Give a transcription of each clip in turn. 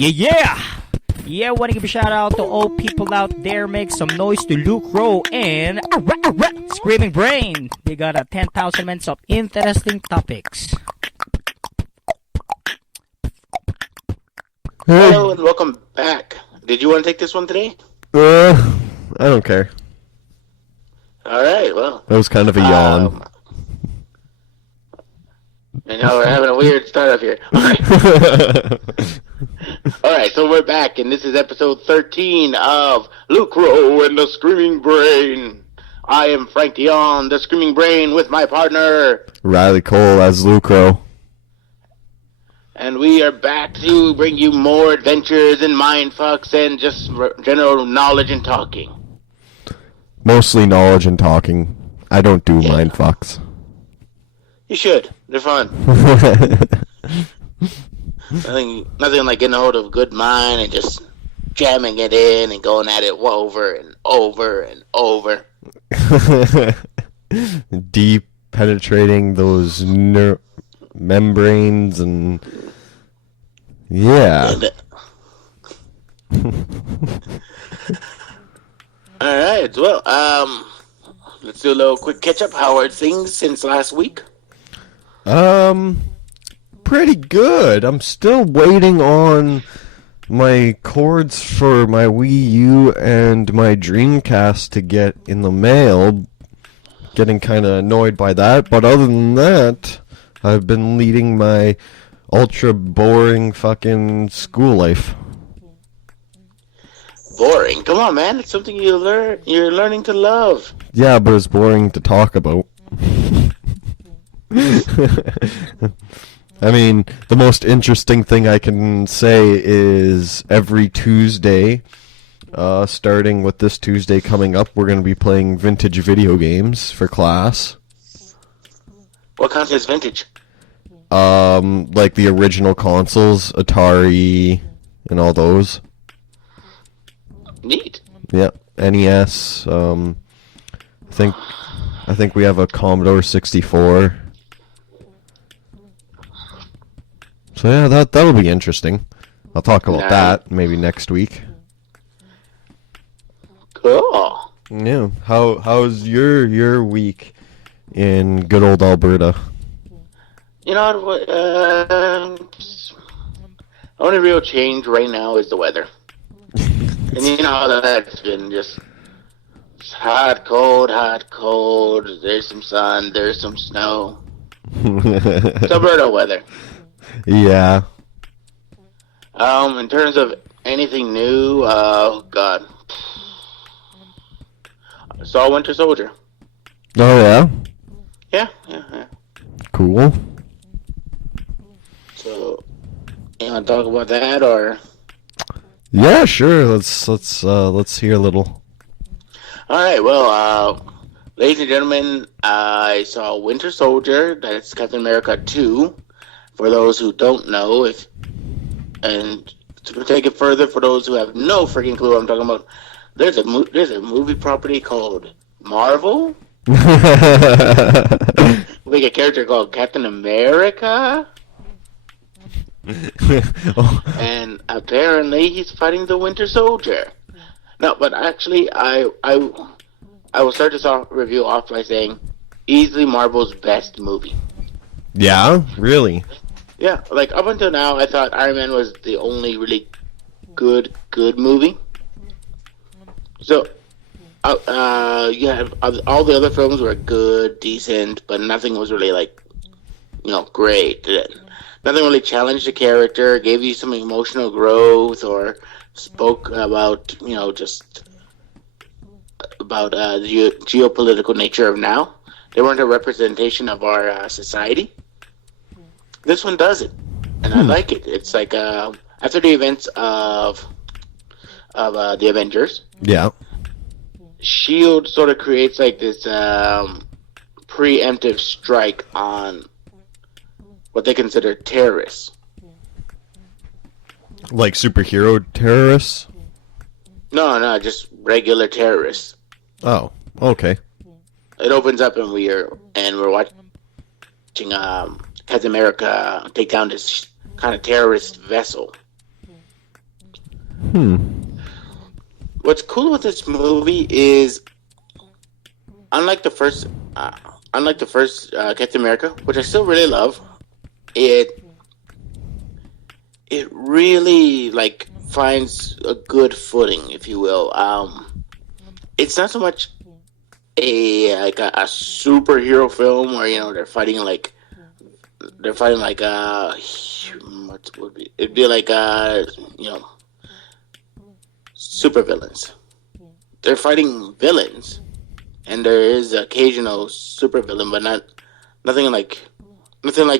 Yeah, want to give a shout out to all people out there. Make some noise to Lucro and Screaming Brain. They got 10,000 minutes of interesting topics. Hello and welcome back. Did you want to take this one today? I don't care. Alright, well. That was kind of a yawn. And now we're having a weird start up here. Alright, so we're back, and this is episode 13 of Lucro and the Screaming Brain. I am Frank Dion, the Screaming Brain, with my partner Riley Cole as Lucro. And we are back to bring you more adventures and mindfucks and just general knowledge and talking. Mostly knowledge and talking. I don't do mindfucks. You should. They're fun. Nothing like getting a hold of a good mind and just jamming it in and going at it over and over and over. Deep penetrating those membranes and yeah. Alright, well, let's do a little quick catch up. How are things since last week? Pretty good. I'm still waiting on my cords for my Wii U and my Dreamcast to get in the mail. Getting kind of annoyed by that, but other than that, I've been leading my ultra boring fucking school life. Boring? Come on, man. It's something you're learning to love. Yeah, but it's boring to talk about. I mean, the most interesting thing I can say is every Tuesday, starting with this Tuesday coming up, we're going to be playing vintage video games for class. What counts as vintage? Like the original consoles, Atari, and all those. Neat. Yeah, NES. I think we have a Commodore 64. So yeah, that'll be interesting. I'll talk about that maybe next week. Cool. Yeah. How's your week in good old Alberta? You know what? Only real change right now is the weather. And you know how that's been just hot, cold. There's some sun, there's some snow. It's Alberta weather. Yeah. In terms of anything new, God. I saw Winter Soldier. Oh yeah. Yeah. Cool. So, you want to talk about that, or? Yeah, sure. Let's hear a little. All right. Well, ladies and gentlemen, I saw Winter Soldier. That's Captain America 2. For those who don't know, and to take it further, for those who have no freaking clue what I'm talking about, there's a movie property called Marvel. We get a character called Captain America. And apparently he's fighting the Winter Soldier. No, but actually, I will start this review off by saying, easily Marvel's best movie. Yeah, really. Yeah, like up until now, I thought Iron Man was the only really good movie. So, you have all the other films were good, decent, but nothing was really like, great. Nothing really challenged the character, gave you some emotional growth, or spoke about, just about the geopolitical nature of now. They weren't a representation of our society. This one does it, and I like it. It's like after the events of the Avengers, yeah, SHIELD sort of creates like this preemptive strike on what they consider terrorists. Like superhero terrorists? No, just regular terrorists. Oh, okay. It opens up and we're watching Captain America take down this kind of terrorist vessel. What's cool with this movie is, unlike the first, Captain America, which I still really love, it really like finds a good footing, if you will. It's not so much a superhero film where they're fighting like what would be it'd be like super villains. They're fighting villains, and there is occasional super villain, but nothing like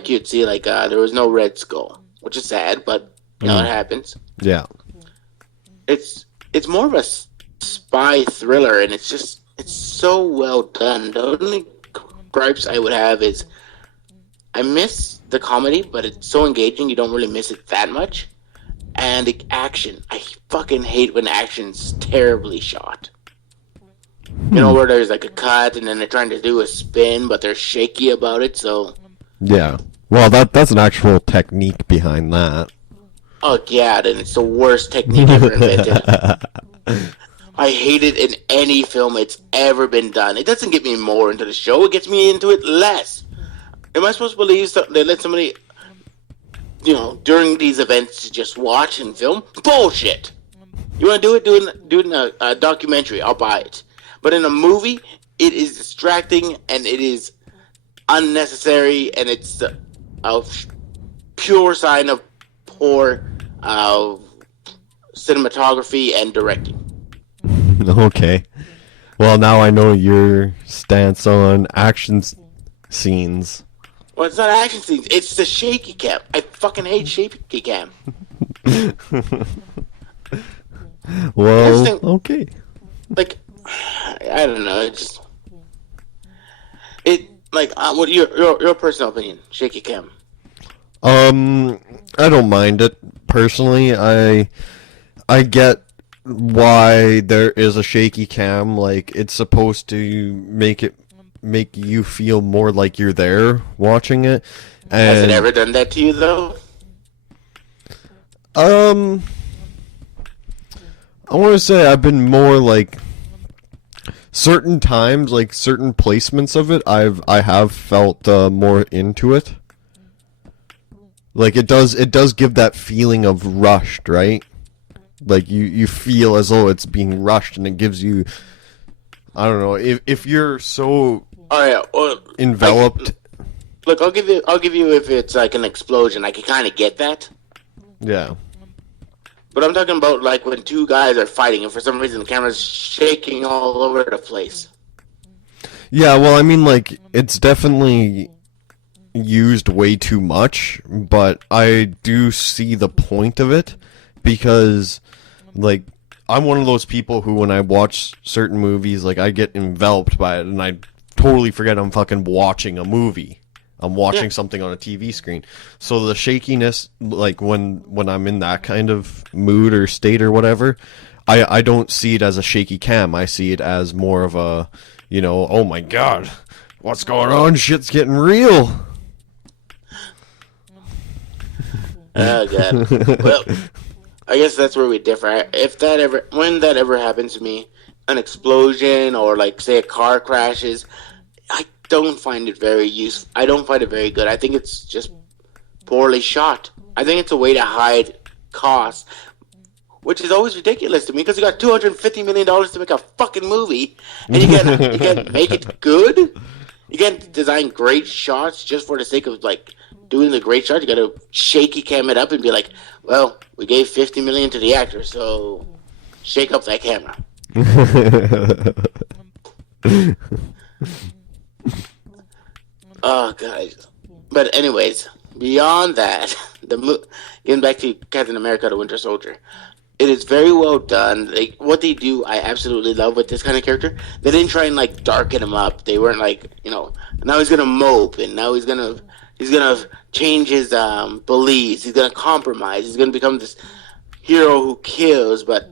you'd see. Like there was no Red Skull, which is sad, but it happens. Yeah. It's more of a spy thriller, and it's so well done. The only gripes I would have is I miss the comedy, but it's so engaging you don't really miss it that much. And the action, I fucking hate when action's terribly shot. Where there's like a cut and then they're trying to do a spin, but they're shaky about it, so... Yeah. Well, that's an actual technique behind that. Oh, yeah, then it's the worst technique ever invented. I hate it in any film it's ever been done. It doesn't get me more into the show, it gets me into it less. Am I supposed to believe they let somebody, during these events, just watch and film? Bullshit! You want to do it? Do it in a documentary. I'll buy it. But in a movie, it is distracting and it is unnecessary, and it's a pure sign of poor cinematography and directing. Okay. Well, now I know your stance on action scenes. Well, it's not action scenes. It's the shaky cam. I fucking hate shaky cam. Well, okay. Like, I don't know. What your personal opinion? Shaky cam. I don't mind it personally. I get why there is a shaky cam. Like, it's supposed to make you feel more like you're there watching it. And has it ever done that to you though? I want to say I've been more like certain times, like certain placements of it. I have felt more into it. Like it does give that feeling of rushed, right? Like you feel as though it's being rushed, and it gives you, I don't know, if you're so enveloped. Look, I'll give you if it's like an explosion, I can kind of get that. Yeah. But I'm talking about like when two guys are fighting, and for some reason the camera's shaking all over the place. Yeah, well, I mean, like, it's definitely used way too much, but I do see the point of it, because, like, I'm one of those people who, when I watch certain movies, like, I get enveloped by it, and I totally forget I'm fucking watching a movie. I'm watching something on a TV screen. So the shakiness, like, when I'm in that kind of mood or state or whatever, I don't see it as a shaky cam. I see it as more of a, oh my god, what's going on? Shit's getting real. Oh god. Well, I guess that's where we differ. When that ever happens to me, an explosion or like say a car crashes, I don't find it very useful. I don't find it very good. I think it's just poorly shot. I think it's a way to hide costs, which is always ridiculous to me, because you got $250 million to make a fucking movie, and you can't make it good. You can't design great shots just for the sake of like doing the great shot. You got to shaky cam it up and be like, well, we gave $50 million to the actor, so shake up that camera. Oh, guys. But anyways, beyond that, getting back to Captain America: The Winter Soldier, it is very well done. What they do, I absolutely love with this kind of character. They didn't try and like darken him up. They weren't like, now he's gonna mope, and now he's gonna change his beliefs. He's gonna compromise. He's gonna become this hero who kills, but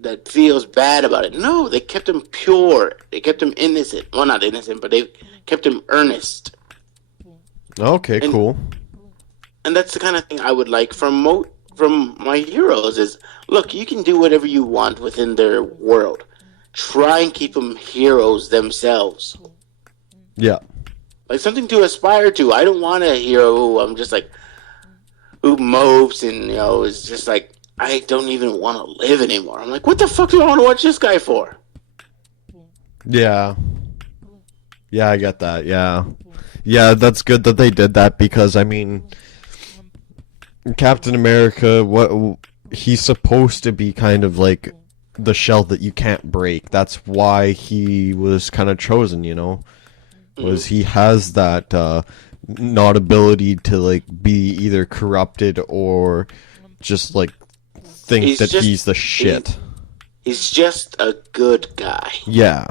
that feels bad about it. No, they kept him pure. They kept him innocent. Well, not innocent, but they kept him earnest. Okay, cool. And that's the kind of thing I would like from from my heroes is, look, you can do whatever you want within their world. Try and keep them heroes themselves. Yeah. Like something to aspire to. I don't want a hero who I'm just like, who mopes and, is just like, I don't even want to live anymore. I'm like, what the fuck do I want to watch this guy for? Yeah. Yeah, I get that. Yeah. Yeah, that's good that they did that because, I mean, Captain America, he's supposed to be kind of like the shell that you can't break. That's why he was kind of chosen, was he has that not ability to like be either corrupted or just like think he's the shit. He's just a good guy. Yeah.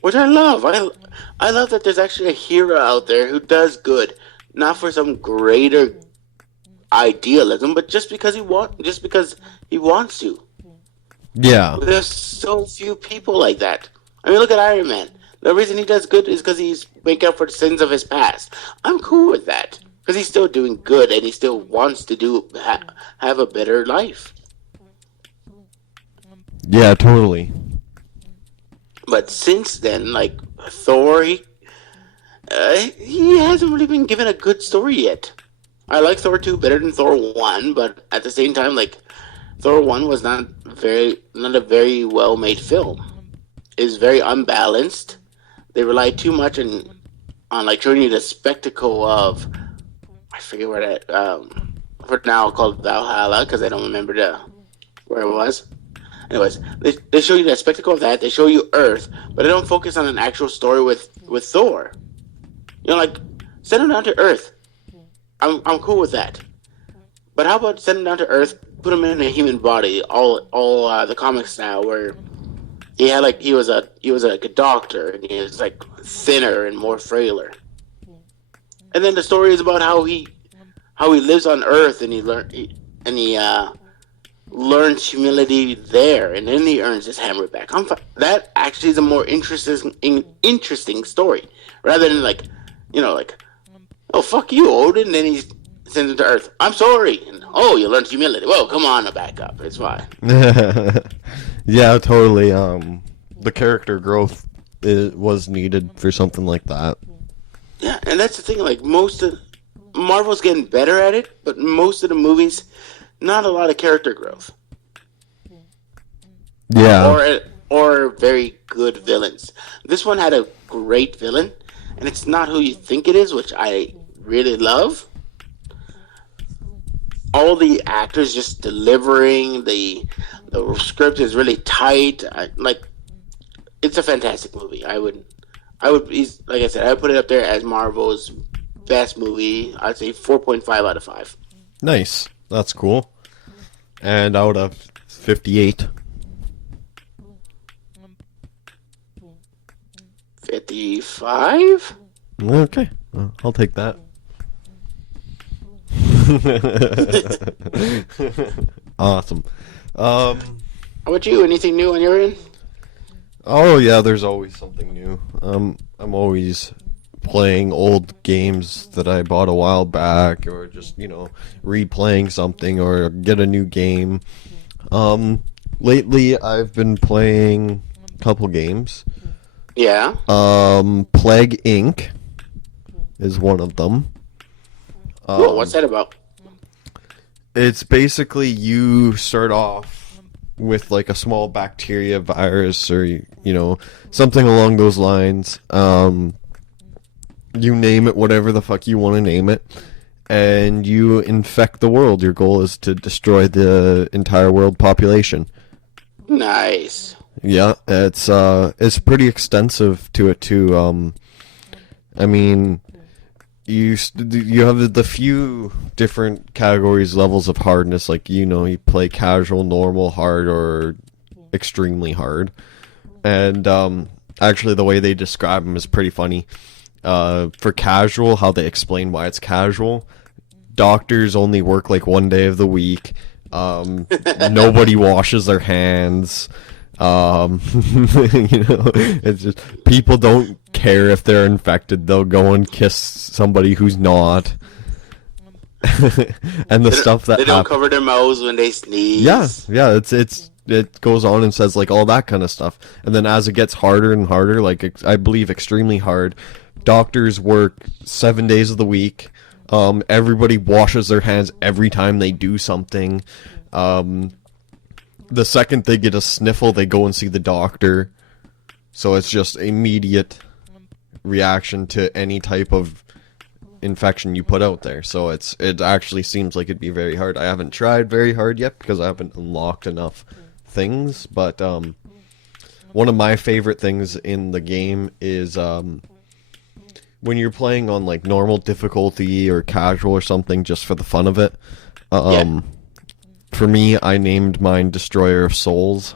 Which I love. I love that there's actually a hero out there who does good, not for some greater idealism, but just because he wants to. Yeah. There's so few people like that. I mean, look at Iron Man. The reason he does good is because he's making up for the sins of his past. I'm cool with that because he's still doing good and he still wants to have a better life. Yeah, totally. But since then, like Thor, he hasn't really been given a good story yet. I like Thor 2 better than Thor 1, but at the same time, like Thor 1 was not a very well made film. It's very unbalanced. They relied too much on like showing you the spectacle of, I forget where that for now called Valhalla because I don't remember where it was. Anyways, they show you the spectacle of that. They show you Earth, but they don't focus on an actual story with Thor. Like send him down to Earth. I'm cool with that. But how about send him down to Earth, put him in a human body, all the comics now, where he was like a doctor and he was like thinner and more frailer. And then the story is about how he lives on Earth and he learns humility there, and then he earns his hammer back. That actually is a more interesting story, rather than like, oh fuck you, Odin, and then he sends him to Earth. I'm sorry, and you learned humility. Well, come on, back up. It's fine. Yeah, totally. The character growth was needed for something like that. Yeah, and that's the thing. Like Marvel's getting better at it, but most of the movies, not a lot of character growth. Yeah. Or very good villains. This one had a great villain, and it's not who you think it is, which I really love. All the actors just delivering, the script is really tight. It's a fantastic movie. I would, like I said, I would put it up there as Marvel's best movie. I'd say 4.5 out of 5. Nice. That's cool. And out of 58. 55? Okay. I'll take that. Awesome. How about you? Anything new on your end? Oh yeah, there's always something new. I'm always playing old games that I bought a while back, or just replaying something, or get a new game. Lately I've been playing a couple games. Yeah. Plague Inc. is one of them. Cool. What's that about? It's basically you start off with like a small bacteria virus, or something along those lines. You name it whatever the fuck you want to name it, and you infect the world. Your goal is to destroy the entire world population. Nice. Yeah, it's pretty extensive to it too. I mean, you have the few different categories, levels of hardness. Like you play casual, normal, hard, or extremely hard. And actually, the way they describe them is pretty funny. For casual, how they explain why it's casual. Doctors only work like one day of the week. Nobody washes their hands. It's just people don't care if they're infected. They'll go and kiss somebody who's not. and the stuff that they don't cover their mouths when they sneeze. Yeah, it goes on and says like all that kind of stuff, and then as it gets harder and harder, like I believe extremely hard, doctors work 7 days of the week. Everybody washes their hands every time they do something. The second they get a sniffle, they go and see the doctor. So it's just immediate reaction to any type of infection you put out there. So it actually seems like it'd be very hard. I haven't tried very hard yet because I haven't unlocked enough things, but one of my favorite things in the game is when you're playing on like normal difficulty or casual or something just for the fun of it. For me, I named mine Destroyer of Souls.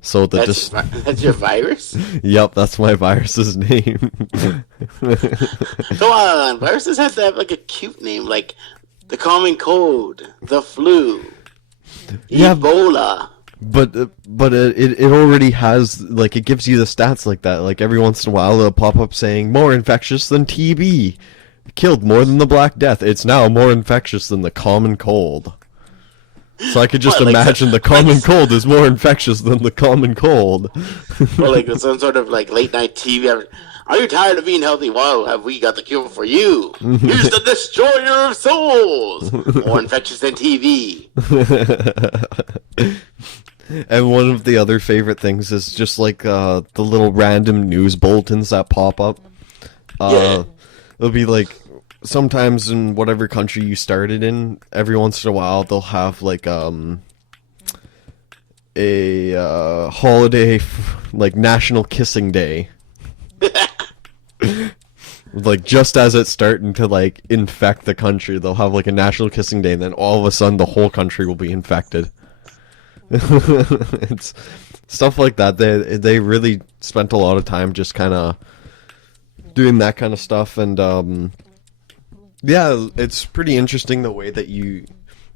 So that's your virus? Yep, that's my virus's name. Come on, viruses have to have like a cute name, like the common cold, the flu, Ebola. But it already has, like, it gives you the stats like that. Like every once in a while it'll pop up saying more infectious than TB, killed more than the Black Death. It's now more infectious than the common cold. So I could just imagine the common cold is more infectious than the common cold. Or like some sort of like late night TV. Are you tired of being healthy? Well, have we got the cure for you? Here's the Destroyer of Souls! More infectious than TV. And one of the other favorite things is just like the little random news bulletins that pop up. It'll be like, sometimes in whatever country you started in, every once in a while they'll have like a holiday, like National Kissing Day. Like just as it's starting to like infect the country, they'll have like a National Kissing Day, and then all of a sudden the whole country will be infected. It's stuff like that. They really spent a lot of time just kind of doing that kind of stuff, and yeah, it's pretty interesting the way that you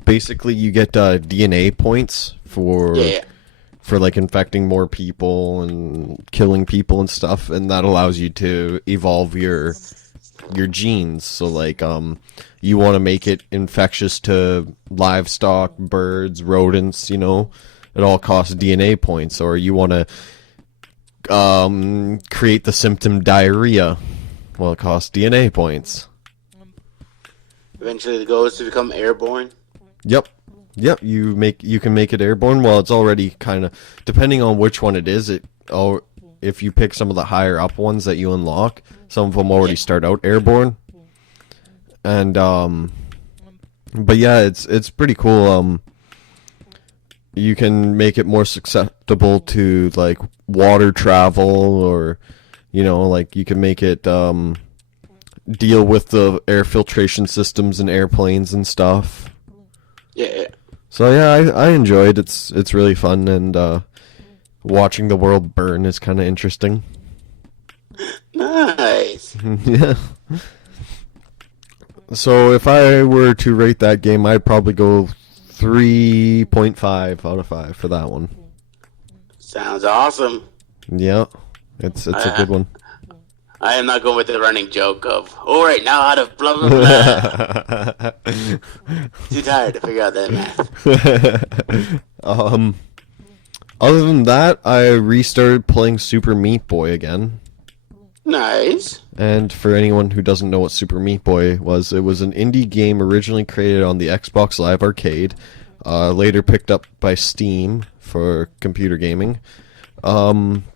basically you get DNA points for like infecting more people and killing people and stuff, and that allows you to evolve your genes. So like you want to make it infectious to livestock, birds, rodents, you know, it all costs DNA points. Or you want to create the symptom diarrhea, well, it costs DNA points. Eventually the goal is to become airborne. Yep, you can make it airborne. Well, it's already kind of, depending on which one it is, if you pick some of the higher up ones that you unlock, some of them already start out airborne. And but yeah, it's pretty cool. You can make it more susceptible to like water travel, or you know, like you can make it deal with the air filtration systems in airplanes and stuff. Yeah. So yeah, I enjoyed it. It's really fun, and watching the world burn is kind of interesting. Nice. Yeah. So if I were to rate that game, I'd probably go 3.5 out of 5 for that one. Sounds awesome. Yeah, it's a good one. I am not going with the running joke of, all right, now out of blah, blah, blah. Too tired to figure out that math. Other than that, I restarted playing Super Meat Boy again. Nice. And for anyone who doesn't know what Super Meat Boy was, it was an indie game originally created on the Xbox Live Arcade, later picked up by Steam for computer gaming.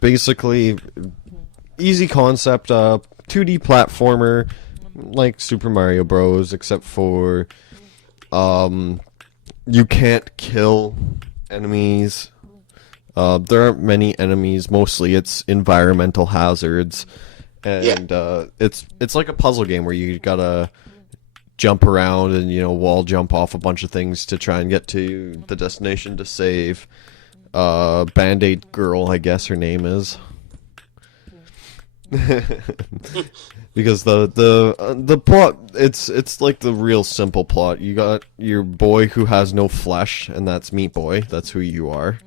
Basically, easy concept, 2D platformer, like Super Mario Bros., except for you can't kill enemies. There aren't many enemies. Mostly it's environmental hazards. And it's like a puzzle game where you gotta jump around and, you know, wall jump off a bunch of things to try and get to the destination to save Band-Aid Girl, I guess her name is. Because the plot, it's like the real simple plot. You got your boy who has no flesh, and that's Meat Boy. That's who you are.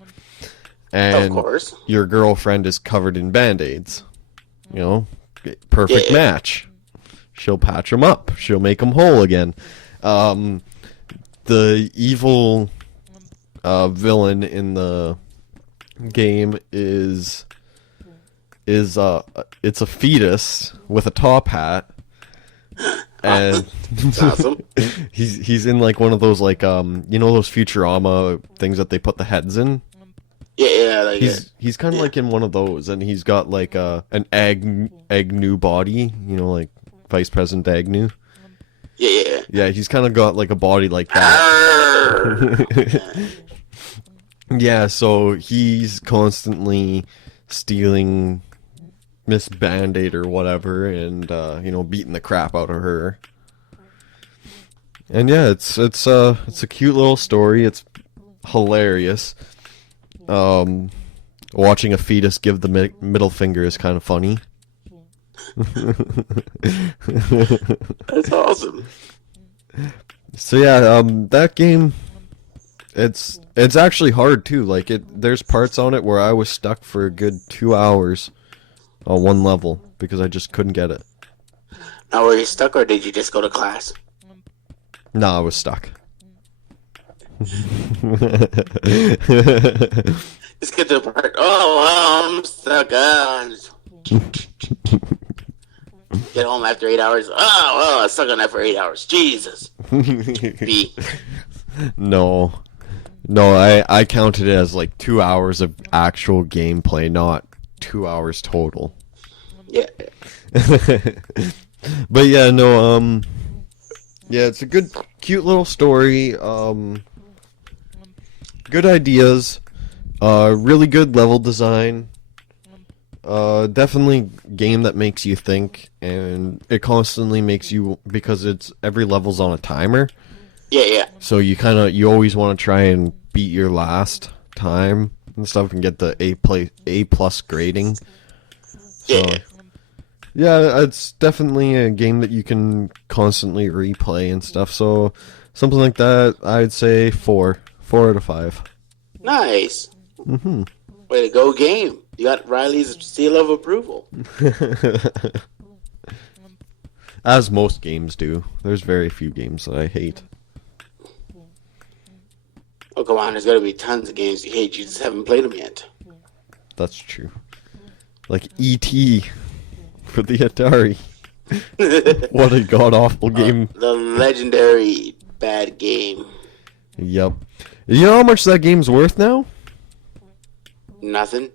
And of course, your girlfriend is covered in Band-Aids. You know, perfect match. She'll patch him up. She'll make him whole again. The evil villain in the game is it's a fetus with a top hat, and That's awesome. he's in like one of those like those Futurama things that they put the heads in. Yeah, like He's kind of like in one of those, and he's got like an Agnew body, like Vice President Agnew. Yeah. Yeah, he's kind of got like a body like that. Yeah, so he's constantly stealing Miss Band-Aid or whatever, and beating the crap out of her. And yeah, it's a cute little story. It's hilarious. Watching a fetus give the middle finger is kind of funny. That's awesome. So yeah, that game, it's actually hard too. Like there's parts on it where I was stuck for a good 2 hours on one level because I just couldn't get it. Now, were you stuck, or did you just go to class? No, I was stuck. Just get to the part. Oh, I'm stuck. Get home after 8 hours. Oh, I was stuck on that for 8 hours. Jesus. B. No, I counted it as like 2 hours of actual gameplay, not 2 hours total. Yeah. But yeah, no, yeah, it's a good, cute little story. Good ideas. Really good level design. Definitely game that makes you think, and it constantly makes you, because every level's on a timer. Yeah. So you always want to try and beat your last time and stuff and get the A plus grading. So, yeah, it's definitely a game that you can constantly replay and stuff. So something like that, I'd say 4 out of 5. Nice. Way to go, game. You got Riley's seal of approval. As most games do. There's very few games that I hate. Oh, come on. There's got to be tons of games you hate. You just haven't played them yet. That's true. Like E.T. for the Atari. What a god-awful game. The legendary bad game. Yep. You know how much that game's worth now? Nothing.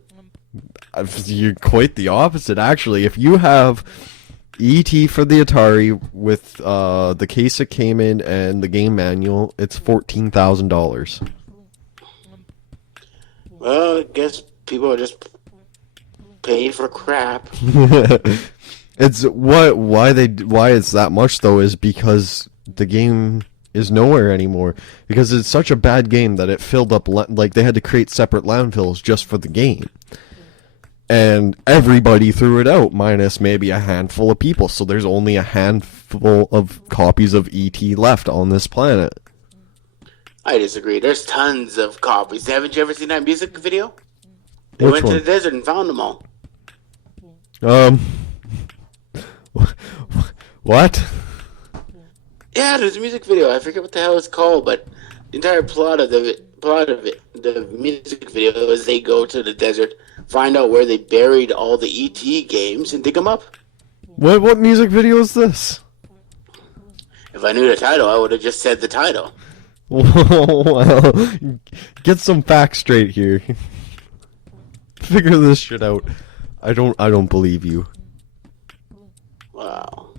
You're quite the opposite, actually. If you have E.T. for the Atari with the case it came in and the game manual, it's $14,000. Well, I guess people are just paying for crap. It's why it's that much though is because the game is nowhere anymore, because it's such a bad game that it filled up like they had to create separate landfills just for the game. And everybody threw it out, minus maybe a handful of people. So there's only a handful of copies of E.T. left on this planet. I disagree. There's tons of copies. Haven't you ever seen that music video? They Which went one? to the desert and found them all. What? Yeah, there's a music video. I forget what the hell it's called, but the entire plot of the music video is they go to the desert, find out where they buried all the ET games, and dig them up. What music video is this? If I knew the title, I would have just said the title. Well, get some facts straight here. Figure this shit out. I don't believe you. Wow.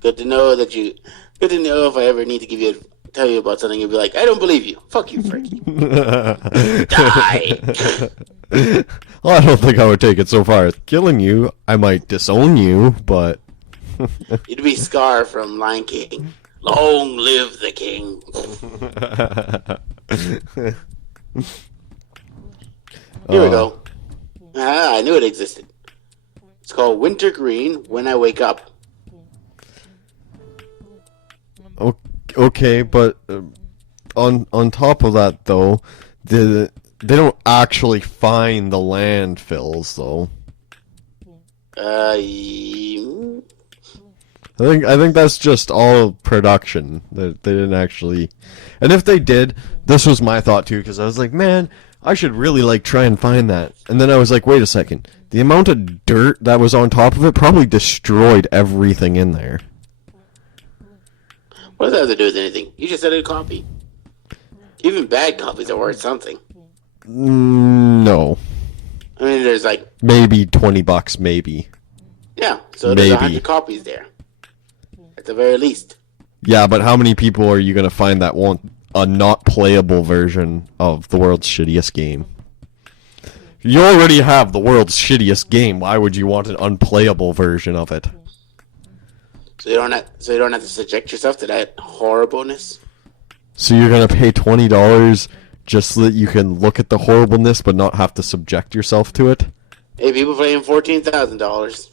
Good to know Good to know if I ever need to tell you about something, you'll be like, I don't believe you. Fuck you, Frankie. Die. Well, I don't think I would take it so far as killing you. I might disown you, but You'd be Scar from Lion King. Long live the king. Here we go. I knew it existed. It's called Wintergreen When I Wake Up. Okay, but on top of that though, they don't actually find the landfills though. I think that's just all production. They didn't actually, and if they did, this was my thought too, because I was like, man, I should really like try and find that. And then I was like, wait a second, the amount of dirt that was on top of it probably destroyed everything in there. What does that have to do with anything? You just said a copy. Even bad copies are worth something. No. I mean, there's like maybe $20, maybe. Yeah, so there's 100 copies there, at the very least. Yeah, but how many people are you gonna find that want a not playable version of the world's shittiest game? You already have the world's shittiest game. Why would you want an unplayable version of it? So you don't have to subject yourself to that horribleness. So you're gonna pay $20 just so that you can look at the horribleness, but not have to subject yourself to it? Hey, people paying $14,000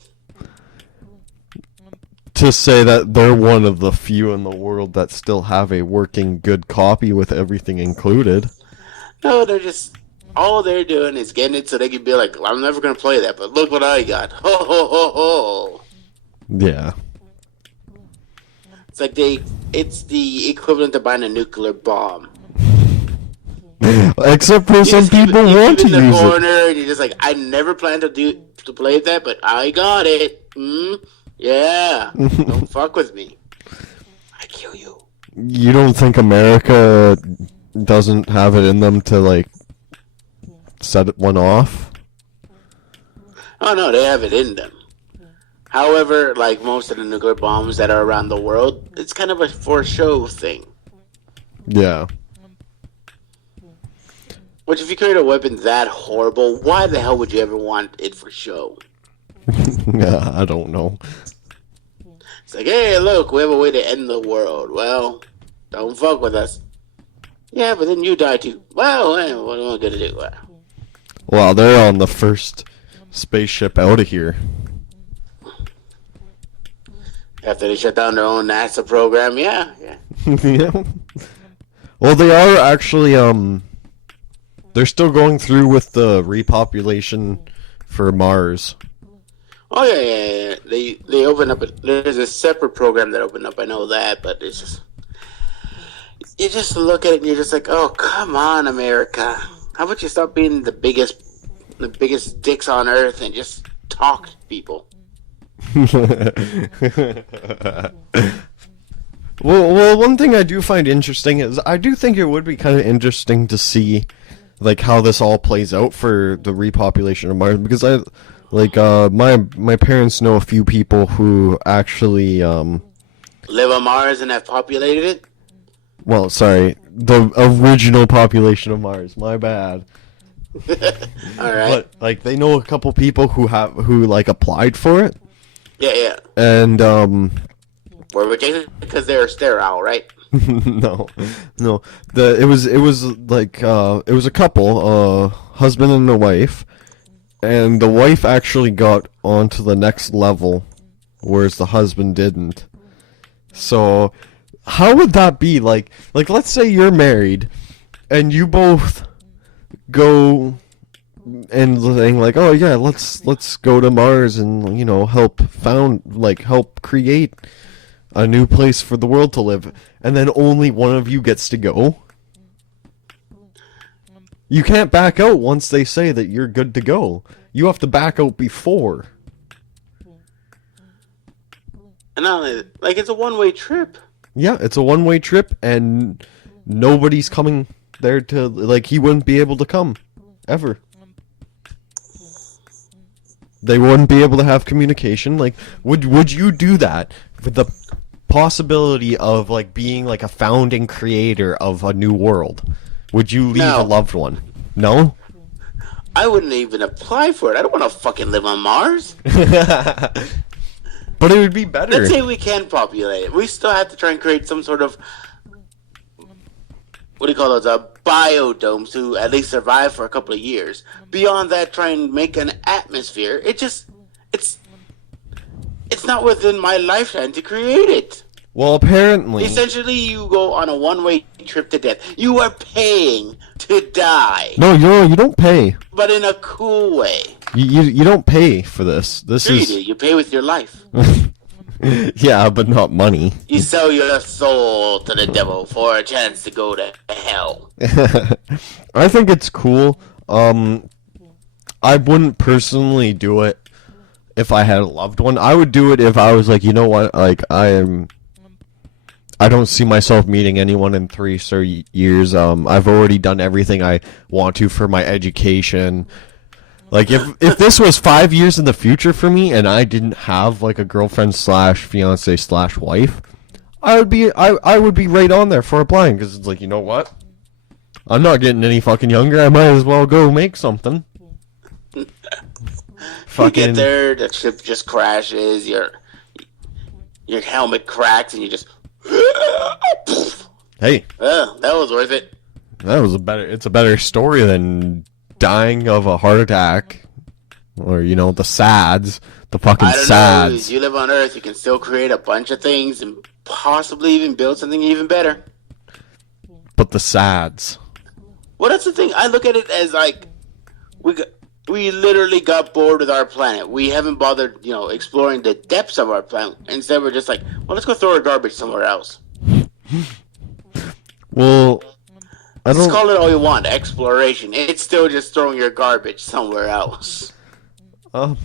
to say that they're one of the few in the world that still have a working good copy with everything included. No, they're just all they're doing is getting it so they can be like, I'm never gonna play that, but look what I got. Ho ho ho ho. Yeah. It's like it's the equivalent of buying a nuclear bomb. Except for some people want to use it. in the corner, and you're just like, I never planned to play that, but I got it. Yeah. Don't fuck with me. I kill you. You don't think America doesn't have it in them to like set one off? Oh no, they have it in them. However, like most of the nuclear bombs that are around the world, it's kind of a for show thing. Yeah. Which, if you create a weapon that horrible, why the hell would you ever want it for show? Yeah, I don't know. It's like, hey, look, we have a way to end the world. Well, don't fuck with us. Yeah, but then you die too. Well, what am I gonna do? Well, they're on the first spaceship out of here. After they shut down their own NASA program, yeah. Yeah. Well, they are actually, they're still going through with the repopulation for Mars. Oh, yeah. They open up, there's a separate program that opened up, I know that, but it's just, you just look at it and you're just like, oh, come on, America. How about you stop being the biggest dicks on Earth and just talk to people? Well, one thing I do find interesting is I do think it would be kind of interesting to see like how this all plays out for the repopulation of Mars, because my parents know a few people who actually live on Mars and have populated it. Well, sorry, the original population of Mars. My bad. All right. But like they know a couple people who like applied for it. Yeah. And were rejected because they're sterile, right? No. It was a couple, husband and a wife, and the wife actually got onto the next level, whereas the husband didn't. So, how would that be? Like let's say you're married, and you both go and saying like, oh yeah, let's go to Mars and help create a new place for the world to live, and then only one of you gets to go. You can't back out once they say that you're good to go. You have to back out before. And not only, it's a one-way trip. Yeah, it's a one-way trip, and nobody's coming there to he wouldn't be able to come ever. They wouldn't be able to have communication. Would you do that with the possibility of being a founding creator of a new world? Would you leave a loved one? No? I wouldn't even apply for it. I don't want to fucking live on Mars. But it would be better. Let's say we can populate it. We still have to try and create some sort of, what do you call those, biodomes to at least survive for a couple of years. Beyond that, try and make an atmosphere. It's not within my lifetime to create it. Well, apparently... Essentially, you go on a one-way trip to death. You are paying to die. No, you don't pay. But in a cool way. You don't pay for this. This Sure is... you do. You pay with your life. Yeah, but not money. You sell your soul to the devil for a chance to go to hell. I think it's cool. I wouldn't personally do it if I had a loved one. I would do it if I was like, you know what, like I don't see myself meeting anyone in 3 years. I've already done everything I want to for my education. Like if this was 5 years in the future for me and I didn't have like a girlfriend slash fiance slash wife, I would be right on there for applying, because it's like, you know what? I'm not getting any fucking younger. I might as well go make something. You get there, the ship just crashes, your helmet cracks, and you just. Hey, that was worth it. It's a better story than dying of a heart attack, or the SADs, the fucking SADs. You live on Earth, you can still create a bunch of things and possibly even build something even better. But the SADs. Well, that's the thing. I look at it as like we literally got bored with our planet. We haven't bothered, exploring the depths of our planet. Instead, we're just like, well, let's go throw our garbage somewhere else. Well, Let's call it all you want, exploration. It's still just throwing your garbage somewhere else. I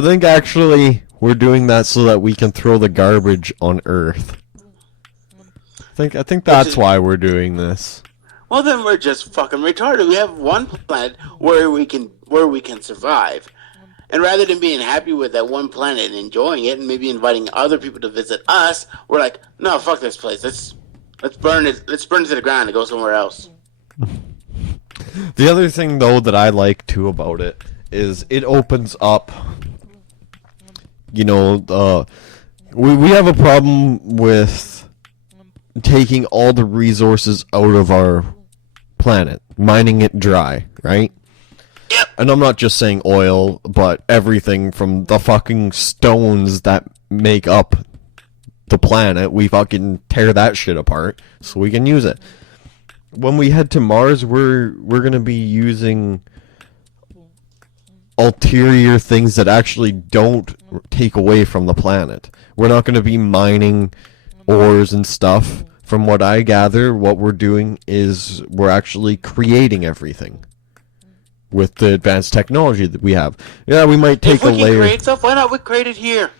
think actually we're doing that so that we can throw the garbage on Earth. I think that's why we're doing this. Well, then we're just fucking retarded. We have one planet where we can survive. And rather than being happy with that one planet and enjoying it and maybe inviting other people to visit us, we're like, no, fuck this place. Let's burn it. Let's burn it to the ground and go somewhere else. The other thing, though, that I like, too, about it is it opens up, we have a problem with taking all the resources out of our planet, mining it dry, right? Yep. And I'm not just saying oil, but everything from the fucking stones that make up the planet. We fucking tear that shit apart so we can use it. When we head to Mars, we're gonna be using ulterior things that actually don't take away from the planet. We're not gonna be mining ores and stuff. From what I gather, what we're doing is we're actually creating everything with the advanced technology that we have. Yeah, we might take a layer. If we can create stuff, why not we create it here?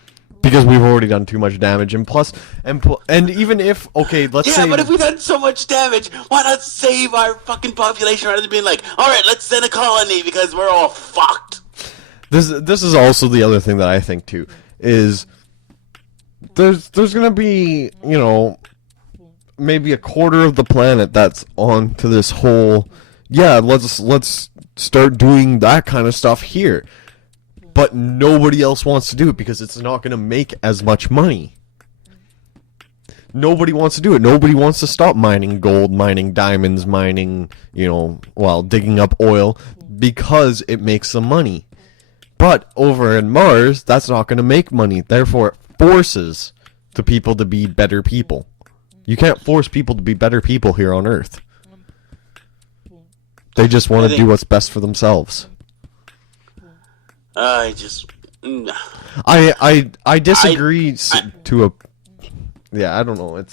Because we've already done too much damage, and even if, okay, let's say... Yeah, but if we've done so much damage, why not save our fucking population rather than being like, alright, let's send a colony because we're all fucked. This is also the other thing that I think, too, is there's gonna be, maybe a quarter of the planet that's on to this whole, yeah, let's start doing that kind of stuff here. But nobody else wants to do it because it's not going to make as much money. Nobody wants to do it. Nobody wants to stop mining gold, mining diamonds, mining, digging up oil because it makes some money. But over in Mars, that's not going to make money. Therefore, it forces the people to be better people. You can't force people to be better people here on Earth. They just want to do what's best for themselves. I disagree to a... Yeah, I don't know.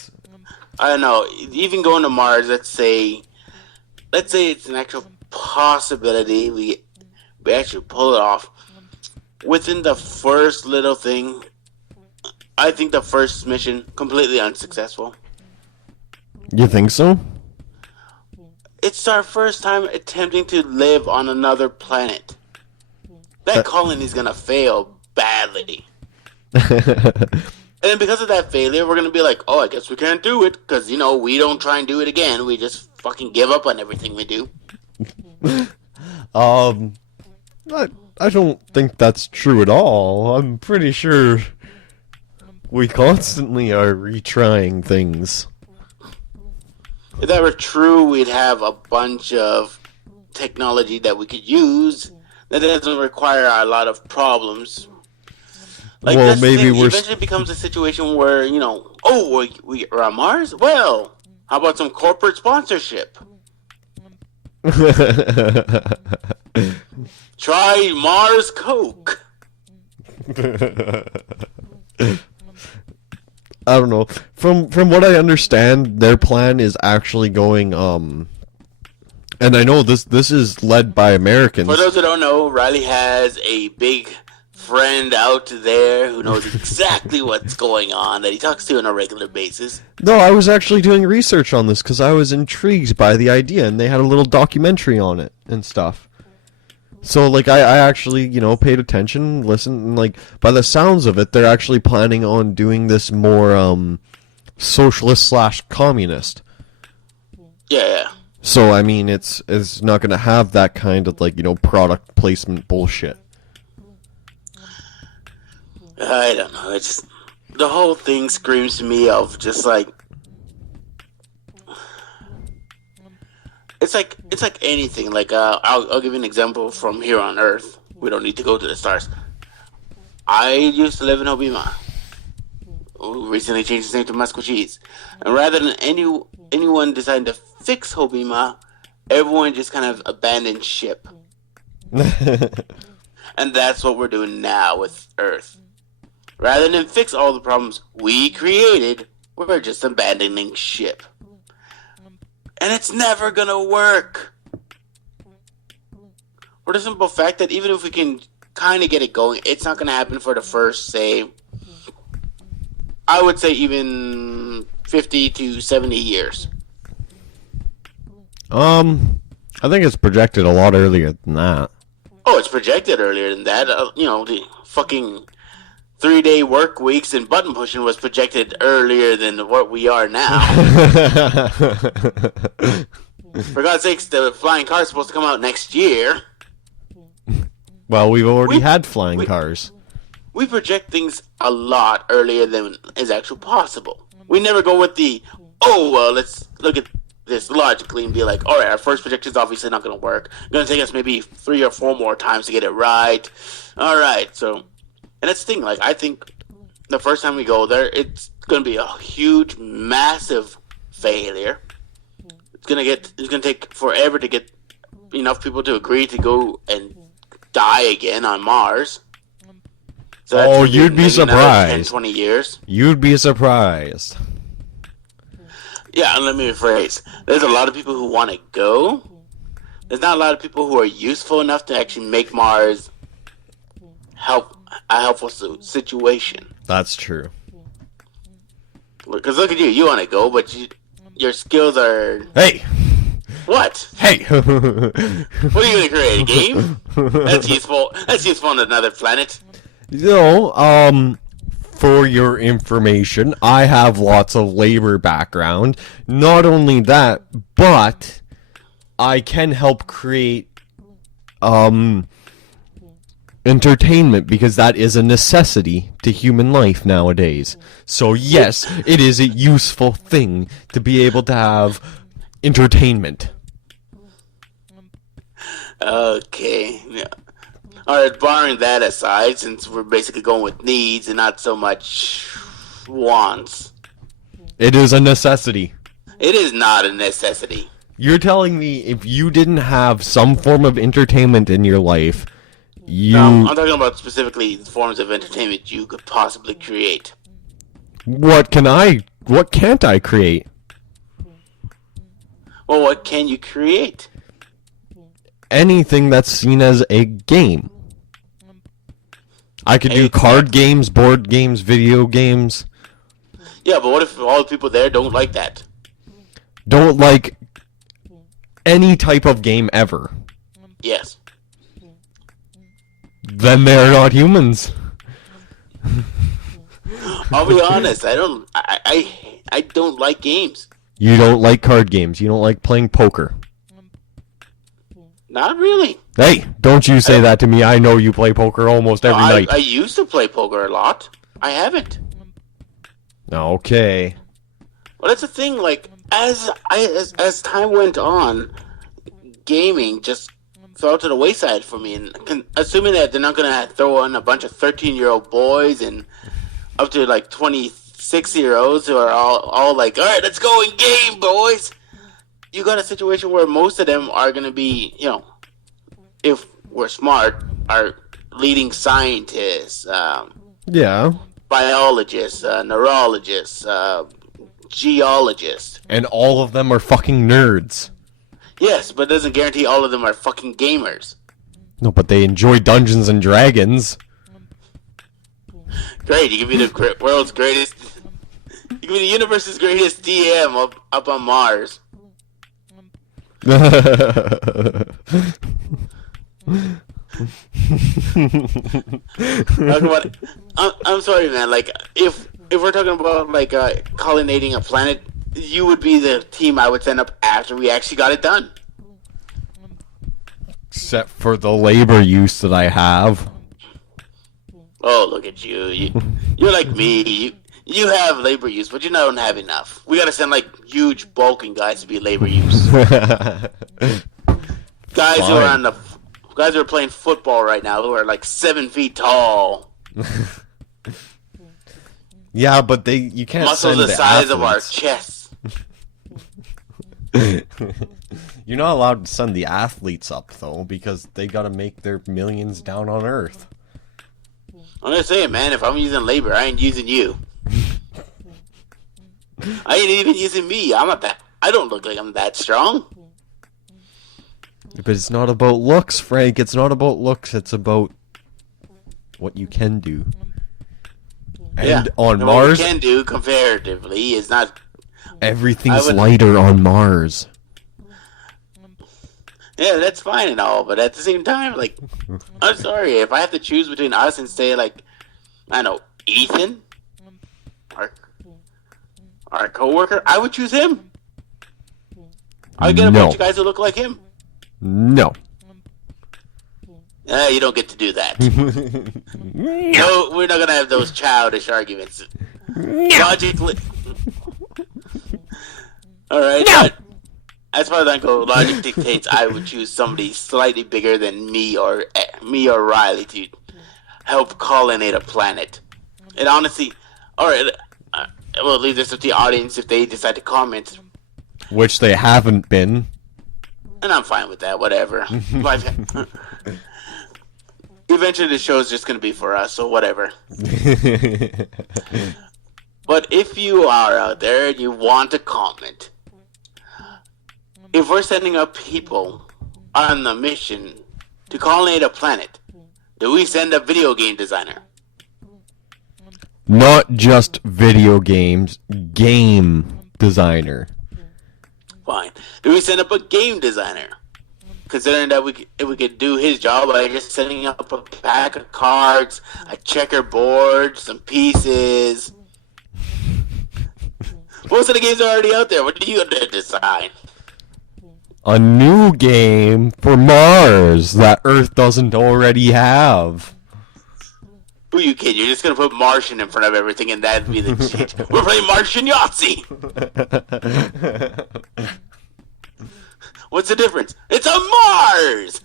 I don't know. Even going to Mars, let's say it's an actual possibility we actually pull it off. Within the first little thing, I think the first mission completely unsuccessful. You think so? It's our first time attempting to live on another planet. That colony's gonna fail badly. And because of that failure, we're gonna be like, oh, I guess we can't do it, because, we don't try and do it again. We just fucking give up on everything we do. I don't think that's true at all. I'm pretty sure we constantly are retrying things. If that were true, we'd have a bunch of technology that we could use that doesn't require a lot of problems. Like, well, maybe eventually becomes a situation where, we're on Mars? Well, how about some corporate sponsorship? Try Mars Coke. I don't know. From what I understand, their plan is actually going and I know this is led by Americans. For those who don't know, Riley has a big friend out there who knows exactly what's going on that he talks to on a regular basis. No, I was actually doing research on this because I was intrigued by the idea, and they had a little documentary on it and stuff. So, like, I actually, paid attention, listened, and, like, by the sounds of it, they're actually planning on doing this more, socialist/communist. Yeah. So, I mean, it's not going to have that kind of, like, product placement bullshit. I don't know. It's the whole thing screams to me of just like it's like anything. Like I'll give you an example from here on Earth. We don't need to go to the stars. I used to live in Hobima, who recently changed his name to Musquacheese. And rather than anyone deciding to fix Hobima, everyone just kind of abandoned ship. And that's what we're doing now with Earth. Rather than fix all the problems we created, we're just abandoning ship. And it's never gonna work. For the simple fact that even if we can kind of get it going, it's not gonna happen for the first, say, I would say even 50 to 70 years. I think it's projected a lot earlier than that. Oh, it's projected earlier than that. The fucking 3-day work weeks and button pushing was projected earlier than what we are now. For God's sakes, the flying car is supposed to come out next year. Well, we've already had flying cars. We project things a lot earlier than is actually possible. We never go with let's look at this logically and be like, alright, our first projection is obviously not going to work. It's going to take us maybe 3 or 4 more times to get it right. Alright, so... And that's the thing, like, I think the first time we go there, it's going to be a huge, massive failure. It's going to take forever to get enough people to agree to go and die again on Mars. So you'd be surprised. 10, 20 years. You'd be surprised. Yeah, and let me rephrase. There's a lot of people who want to go. There's not a lot of people who are useful enough to actually make Mars a helpful situation. That's true. Because look at you. You want to go, but your skills are... Hey! What? Hey! What are you going to create? A game? That's useful. That's useful on another planet. For your information, I have lots of labor background. Not only that, but I can help create entertainment, because that is a necessity to human life nowadays. So yes, it is a useful thing to be able to have entertainment. Okay. Yeah. Alright, barring that aside, since we're basically going with needs and not so much wants. It is a necessity. It is not a necessity. You're telling me if you didn't have some form of entertainment in your life, I'm talking about specifically forms of entertainment you could possibly create. What can't I create? Well, what can you create? Anything that's seen as a game. I could do card games, board games, video games. Yeah, but what if all the people there don't like that? Don't like any type of game ever. Yes. Then they're not humans. I'll be honest, I don't like games. You don't like card games. You don't like playing poker. Not really. Hey, don't you say that to me. I know you play poker almost every night. I used to play poker a lot. I haven't. Okay. Well, that's the thing. Like, as time went on, gaming just fell to the wayside for me. And assuming that they're not gonna throw in a bunch of 13-year-old boys and up to like 26-year-olds who are all like, all right, let's go in game, boys. You got a situation where most of them are going to be, if we're smart, are leading scientists, yeah, biologists, neurologists, geologists. And all of them are fucking nerds. Yes, but it doesn't guarantee all of them are fucking gamers. No, but they enjoy Dungeons and Dragons. Great, you give me the world's greatest... You give me the universe's greatest DM up on Mars. I'm sorry, man. Like, if we're talking about like colonizing a planet, you would be the team I would send up after we actually got it done. Except for the labor use that I have. Oh, look at you! You're like me. You have labor use, but you don't have enough. We gotta send like huge bulking guys to be labor use. Guys who are playing football right now who are like 7 feet tall. Yeah, but you can't muscles send the size athletes. of our chests. You're not allowed to send the athletes up though, because they gotta make their millions down on Earth. I'm gonna say it, man. If I'm using labor, I ain't using you. I ain't even using me. I'm not that. I don't look like I'm that strong. But it's not about looks, Frank. It's not about looks. It's about what you can do. And on and Mars, what we can do comparatively is not. everything's lighter on Mars. Yeah, that's fine and all, but at the same time, like, I'm sorry if I have to choose between us and say like, I don't know, Ethan, our coworker, I would choose him. I get a bunch of guys who look like him. No. You don't get to do that. No, we're not gonna have those childish arguments. Logically, all right. No. But as far as I go, logic dictates I would choose somebody slightly bigger than me or Riley to help colonize a planet. And honestly, all right, we'll leave this with the audience if they decide to comment. Which they haven't been. And I'm fine with that, whatever. Eventually the show's just going to be for us, so whatever. But if you are out there and you want to comment, if we're sending up people on the mission to colonize a planet, do we send a video game designer? Not just video games, game designer. Fine. Do we send up a game designer? Considering that we could do his job by just setting up a pack of cards, a checkerboard, some pieces. Most of the games are already out there. What are you going to design? A new game for Mars that Earth doesn't already have. Who you kidding? You're just going to put Martian in front of everything and that'd be the shit. We're playing Martian Yahtzee! What's the difference? It's a Mars!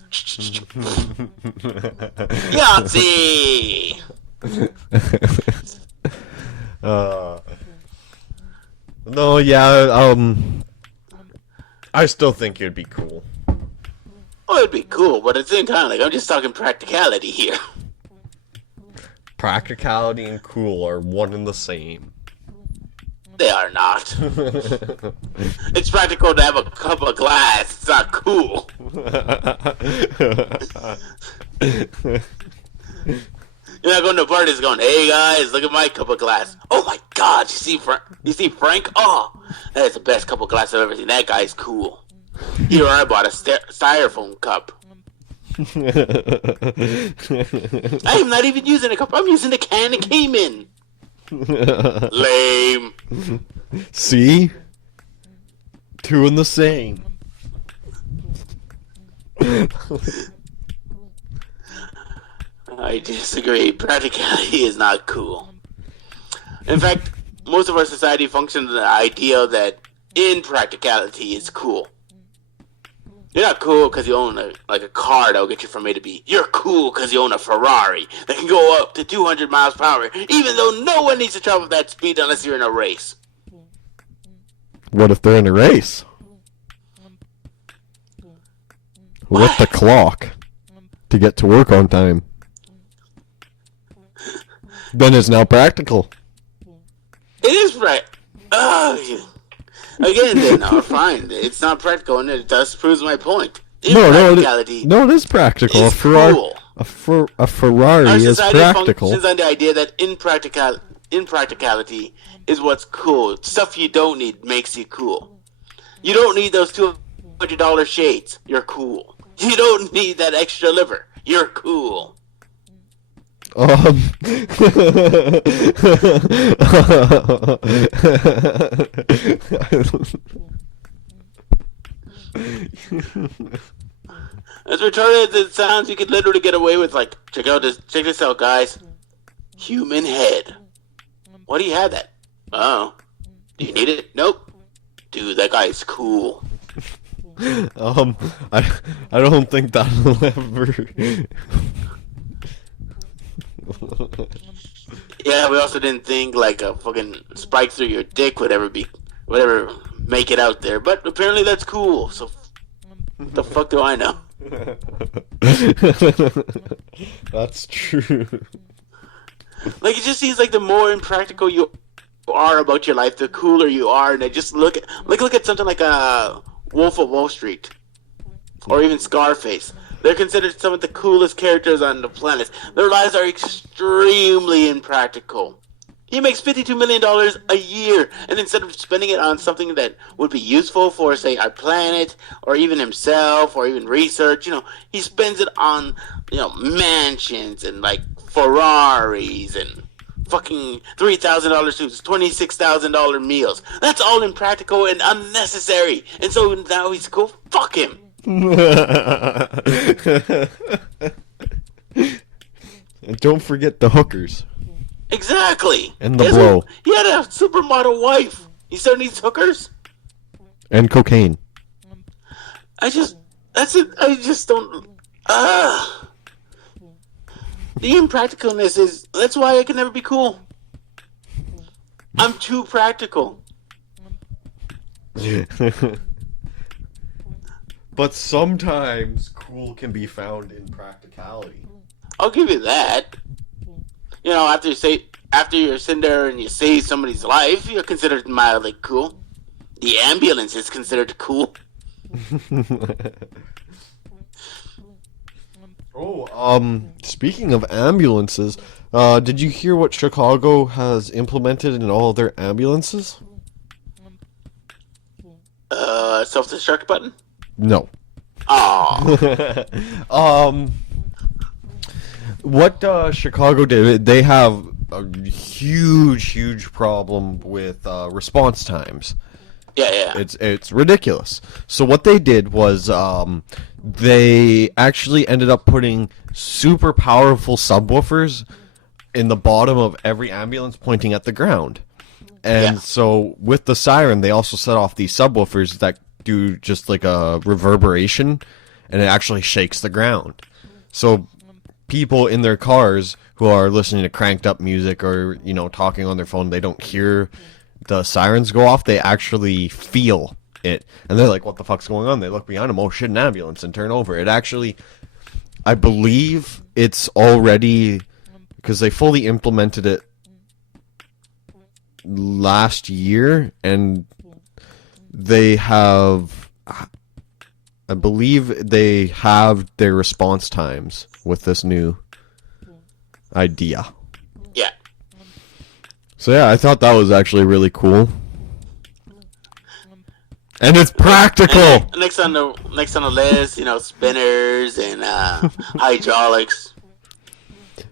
Yahtzee! No, yeah, I still think it'd be cool. Oh, it'd be cool, but at the same time, like, I'm just talking practicality here. Practicality and cool are one and the same. They are not. It's practical to have a cup of glass. It's not cool. You're not going to parties going, hey guys, look at my cup of glass. Oh my god, you see Frank? Oh, that is the best cup of glass I've ever seen. That guy's cool. Here I bought a styrofoam cup. I am not even using a cup. I'm using the can it came in. Lame. See? Two and the same. I disagree. Practicality is not cool. In fact, most of our society functions on the idea that impracticality is cool. You're not cool because you own a car that will get you from A to B. You're cool because you own a Ferrari that can go up to 200 miles per hour, even though no one needs to travel that speed unless you're in a race. What if they're in a race? With the clock to get to work on time. Then it's now practical. It is right. Again, then, fine. It's not practical, and it does prove my point. No, it is practical. Is cool. A Ferrari is practical. Functions on the idea that impracticality is what's cool. Stuff you don't need makes you cool. You don't need those $200 shades. You're cool. You don't need that extra liver. You're cool. As retarded as it sounds, you could literally get away with, like, check this out, guys. Human head. Why do you have that? Oh. Do you need it? Nope. Dude, that guy's cool. I don't think that'll ever. Yeah, we also didn't think like a fucking spike through your dick would ever make it out there. But apparently that's cool. So what the fuck do I know? That's true. Like, it just seems like the more impractical you are about your life, the cooler you are. And I just look at something like a Wolf of Wall Street, or even Scarface. They're considered some of the coolest characters on the planet. Their lives are extremely impractical. He makes $52 million a year, and instead of spending it on something that would be useful for, say, our planet, or even himself, or even research, he spends it on, mansions and, like, Ferraris and fucking $3,000 suits, $26,000 meals. That's all impractical and unnecessary. And so now he's cool. Fuck him. And don't forget the hookers. Exactly. And the blow. He had a supermodel wife. He still needs hookers. And cocaine. I just don't. The impracticalness that's why I can never be cool. I'm too practical. But sometimes cool can be found in practicality. I'll give you that. After you're sitting there and you save somebody's life, you're considered mildly cool. The ambulance is considered cool. Speaking of ambulances, did you hear what Chicago has implemented in all their ambulances? Self-destruct button? No. Oh. What Chicago did, they have a huge problem with response times. Yeah. It's ridiculous. So what they did was they actually ended up putting super powerful subwoofers in the bottom of every ambulance pointing at the ground. And so with the siren, they also set off these subwoofers that do just like a reverberation, and it actually shakes the ground. So people in their cars who are listening to cranked up music or, talking on their phone, they don't hear the sirens go off, they actually feel it. And they're like, what the fuck's going on? They look behind them, oh shit, an ambulance, and turn over. It actually, I believe it's already, because they fully implemented it last year, and they have, I believe they have their response times with this new idea. Yeah. So yeah, I thought that was actually really cool. And it's practical. And next on the list, spinners and hydraulics.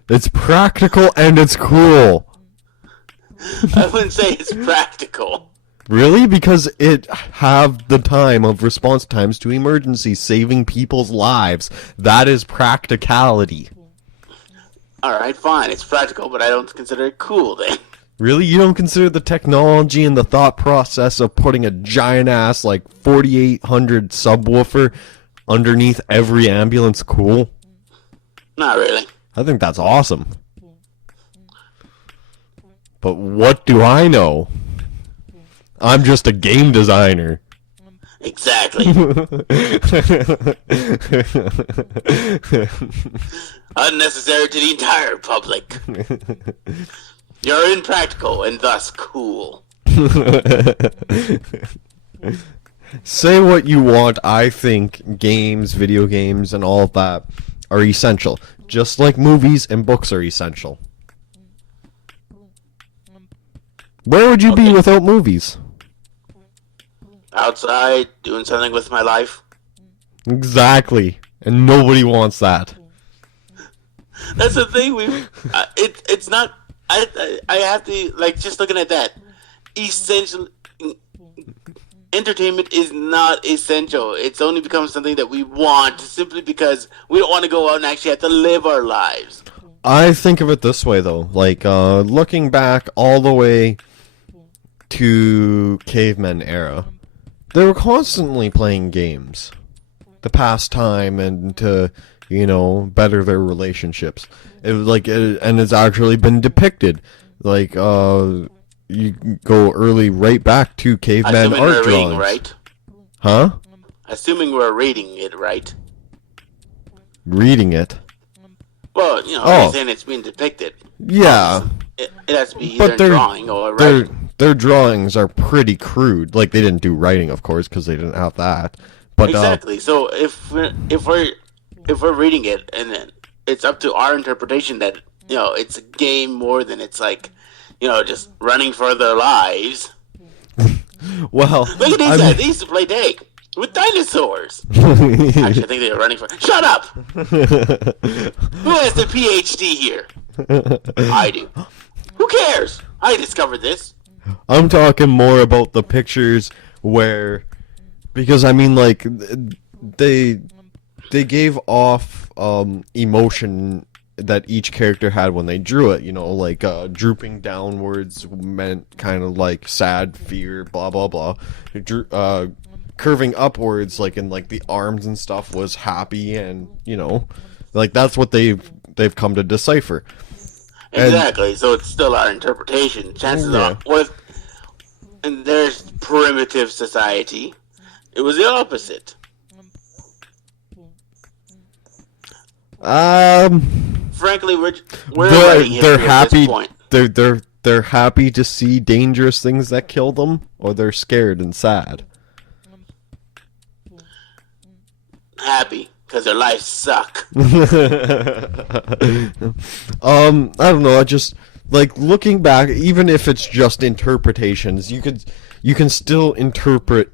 It's practical and it's cool. I wouldn't say it's practical. Really? Because it have the time of response times to emergencies, saving people's lives. That is practicality. Alright, fine. It's practical, but I don't consider it cool then. Really? You don't consider the technology and the thought process of putting a giant-ass, 4,800 subwoofer underneath every ambulance cool? Not really. I think that's awesome. But what do I know? I'm just a game designer. Exactly. Unnecessary to the entire public. You're impractical and thus cool. Say what you want. I think games, video games, and all of that are essential. Just like movies and books are essential. Where would you be without movies? Outside, doing something with my life. Exactly. And nobody wants that. That's the thing. It's not. I have to, like, just looking at that. Essential. Entertainment is not essential. It's only become something that we want simply because we don't want to go out and actually have to live our lives. I think of it this way, though. Like, looking back all the way to cavemen era, they were constantly playing games to pass time and to, better their relationships. It was like, and it's actually been depicted. Like, you go right back to caveman Assuming art we're drawings. reading, right? Huh? Assuming we're reading it, right? Reading it? Well, you're saying it's being depicted. Yeah. It has to be either But drawing or writing. their drawings are pretty crude. Like, they didn't do writing, of course, because they didn't have that. But Exactly. So if we're reading it, and then it's up to our interpretation that it's a game more than it's like just running for their lives. well, Look at these guys. They used to play tag with dinosaurs. Actually, I think they were running for. Shut up. Who has the PhD here? I do. Who cares? I discovered this. I'm talking more about the pictures where, because I mean, like, they gave off emotion that each character had when they drew it. Like drooping downwards meant kind of like sad, fear, blah blah blah. Curving upwards, like in like the arms and stuff, was happy, and like that's what they've come to decipher. Exactly. So it's still our interpretation. Chances are, in their primitive society, it was the opposite. Frankly, we're writing history they're happy. At this point. They're happy to see dangerous things that kill them, or they're scared and sad. Happy because their lives suck. I don't know. I just like looking back, even if it's just interpretations, you can still interpret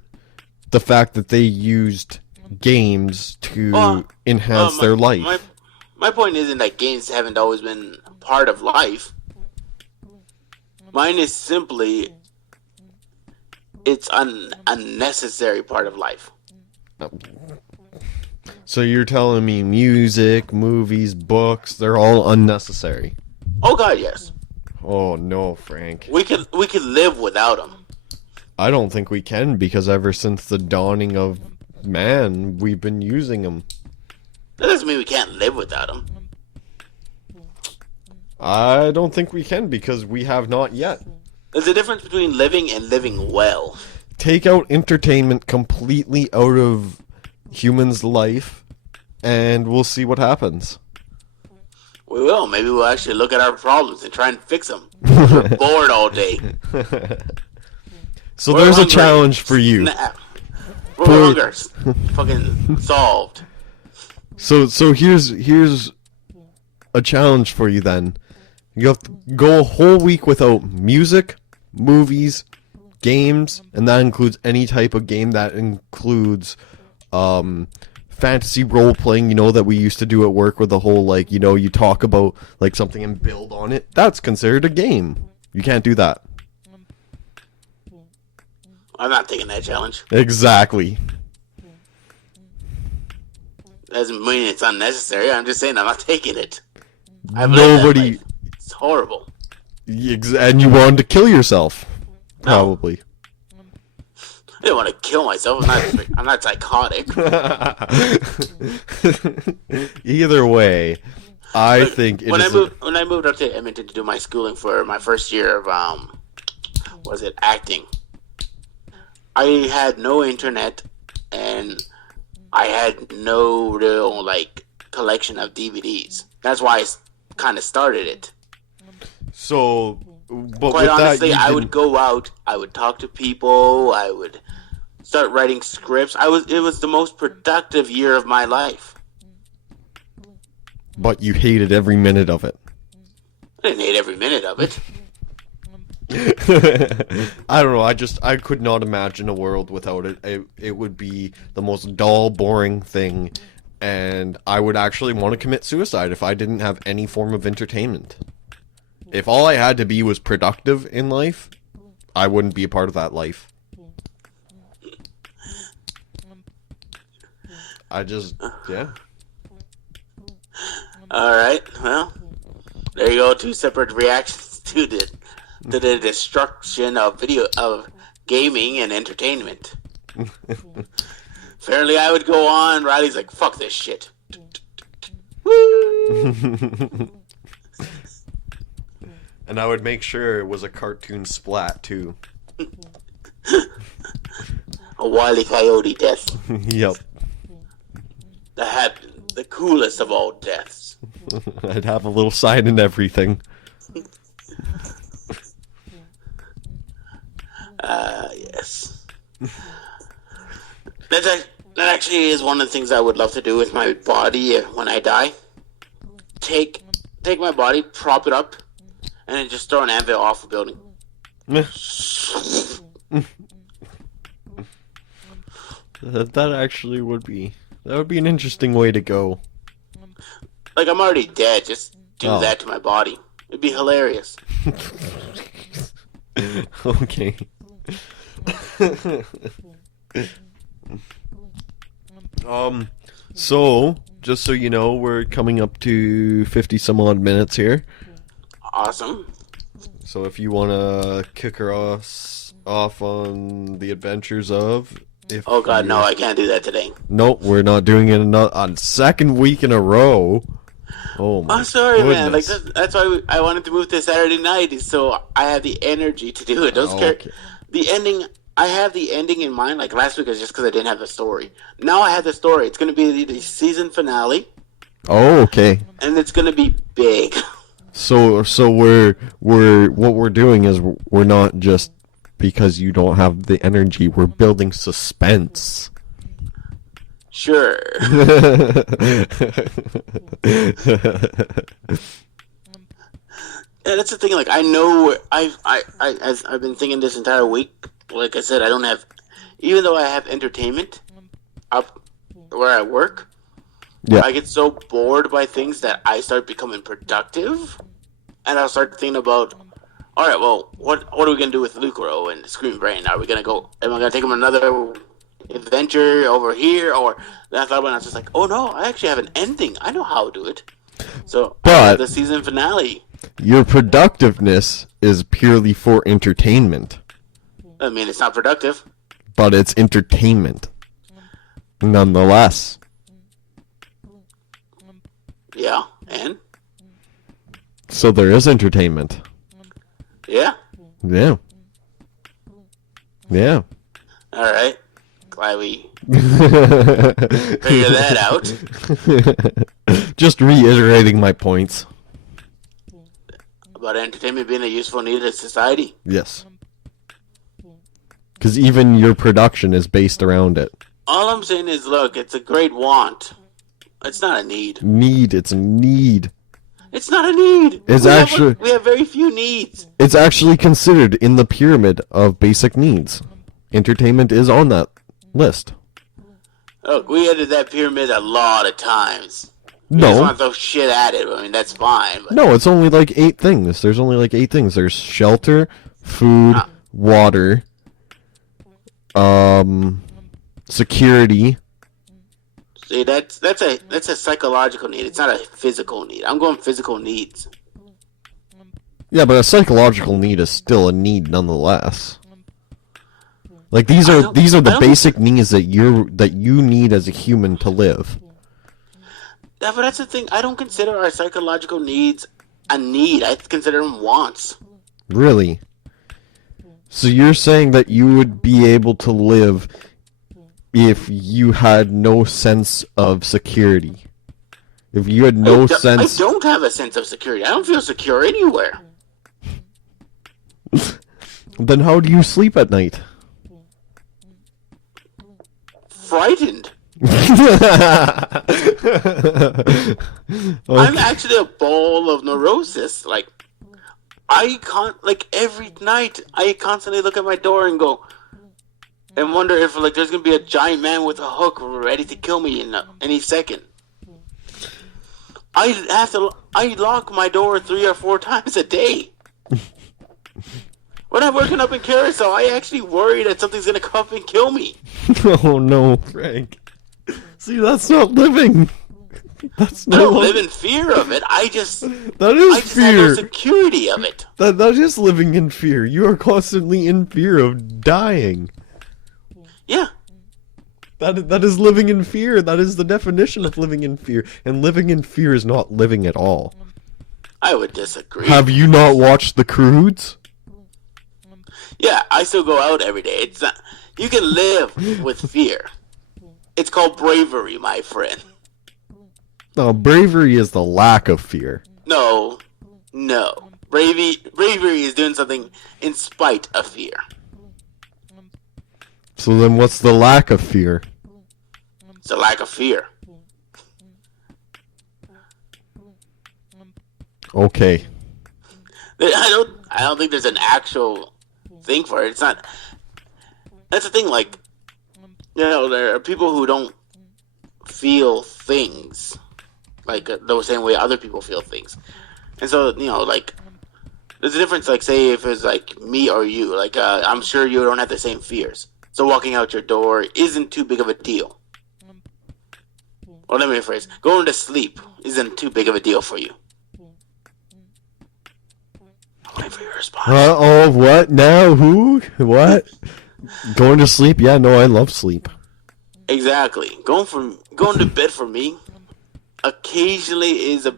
the fact that they used games to enhance their life. My point isn't that games haven't always been part of life. Mine is simply it's unnecessary part of life. So you're telling me music, movies, books, they're all unnecessary? Oh God, yes. Oh no, Frank. We could live without them. I don't think we can, because ever since the dawning of man, we've been using them. That doesn't mean we can't live without them. I don't think we can, because we have not yet. There's a difference between living and living well. Take out entertainment completely out of humans' life, and we'll see what happens. We will. Maybe we'll actually look at our problems and try and fix them. We're bored all day. So We're there's hungry. a challenge for you. We're hungry. Fucking solved. So here's a challenge for you then. You have to go a whole week without music, movies, games, and that includes any type of game that includes fantasy role playing, that we used to do at work, with the whole like, you talk about like something and build on it. That's considered a game. You can't do that. I'm not taking that challenge. Exactly. Doesn't mean it's unnecessary. I'm just saying I'm not taking it. Nobody. It's horrible. And you wanted to kill yourself, probably. I didn't want to kill myself. I'm not psychotic. Either way, I think when I moved up to Edmonton to do my schooling for my first year of acting, I had no internet and I had no real like collection of DVDs. That's why I kind of started it. So, but Quite with honestly, that, I would go out, I would talk to people, I would start writing scripts. It was the most productive year of my life. But you hated every minute of it. I didn't hate every minute of it. I don't know. I could not imagine a world without it. It would be the most dull, boring thing, and I would actually want to commit suicide if I didn't have any form of entertainment. If all I had to be was productive in life, I wouldn't be a part of that life. Yeah. Alright, well, there you go, 2 separate reactions to the destruction of gaming and entertainment. Apparently I would go on, Riley's like, fuck this shit. Woo! And I would make sure it was a cartoon splat, too. A Wile E. Coyote death. Yep. The coolest of all deaths. I'd have a little sign and everything. Yes. That actually is one of the things I would love to do with my body when I die. Take my body, prop it up, and then just throw an anvil off a building. That actually would be... That would be an interesting way to go. Like, I'm already dead. Just do that to my body. It'd be hilarious. Okay. So, just so you know, we're coming up to 50 some odd minutes here. Awesome. So if you want to kick us off on the adventures of... Oh god, no, I can't do that today. Nope, we're not doing it on second week in a row. Oh my I'm sorry, man. Like goodness. that's why I wanted to move to Saturday night, so I have the energy to do it. Okay. The ending. I have the ending in mind. Like last week was just because I didn't have the story. Now I have the story. It's going to be the season finale. Oh, okay. And it's going to be big. So we're what we're doing is we're not just because you don't have the energy. We're building suspense. Sure. Yeah, that's the thing. Like, I know I've been thinking this entire week. Like I said, I don't have, even though I have entertainment up where I work. Yeah. I get so bored by things that I start becoming productive, and I'll start thinking about, all right, well, what are we gonna do with Lucro and Screaming Brain? Are we gonna go? Am I gonna take them another adventure over here? Or I thought about it, I was just like, oh no, I actually have an ending. I know how to do it. So, But the season finale. Your productiveness is purely for entertainment. I mean, it's not productive. But it's entertainment. Nonetheless. Yeah, and? So there is entertainment. Yeah. Yeah. Yeah. Alright. Glad we figured that out. Just reiterating my points. About entertainment being a useful need of society. Yes. Because even your production is based around it. All I'm saying is, look, it's a great want. It's not a need. It's a need. It's not a need. We have very few needs. It's actually considered in the pyramid of basic needs. Entertainment is on that list. Look, we edited that pyramid a lot of times. We No. just want to throw shit at it. I mean, that's fine. But No, it's only like 8 things. There's only like 8 things. There's shelter, food, water, security. see, that's a psychological need. It's not a physical need. I'm going physical needs. Yeah, but a psychological need is still a need nonetheless. Like these are the basic needs that you need as a human to live. Yeah, but that's the thing. I don't consider our psychological needs a need. I consider them wants. Really? So you're saying that you would be able to live if you had no sense of security. If you had no sense... I don't have a sense of security. I don't feel secure anywhere. Then how do you sleep at night? Frightened. Okay. I'm actually a ball of neurosis. Like, I can't, like, every night, I constantly look at my door and go, and wonder if, like, there's gonna be a giant man with a hook ready to kill me in any second. I lock my door 3 or 4 times a day. When I'm working up in Carousel, I actually worry that something's gonna come up and kill me. Oh no, Frank. See, that's not living. That's I not don't live in fear of it. I just That I is just have no fear. security of it. That is living in fear. You are constantly in fear of dying. Yeah. That is living in fear. That is the definition of living in fear. And living in fear is not living at all. I would disagree. Have you not watched The Croods? Yeah, I still go out every day. It's not, you can live with fear. It's called bravery, my friend. No, bravery is the lack of fear. No. Bravery is doing something in spite of fear. So then what's the lack of fear? It's a lack of fear. Okay. I don't think there's an actual thing for it. It's not. That's the thing. Like, there are people who don't feel things like the same way other people feel things, and so like, there's a difference. Like, say if it's like me or you. Like, I'm sure you don't have the same fears, so walking out your door isn't too big of a deal. Or let me rephrase: going to sleep isn't too big of a deal for you. Wait for your response. Oh, what? Now? Who? What? Going to sleep? Yeah, no, I love sleep. Exactly. Going to bed for me occasionally is a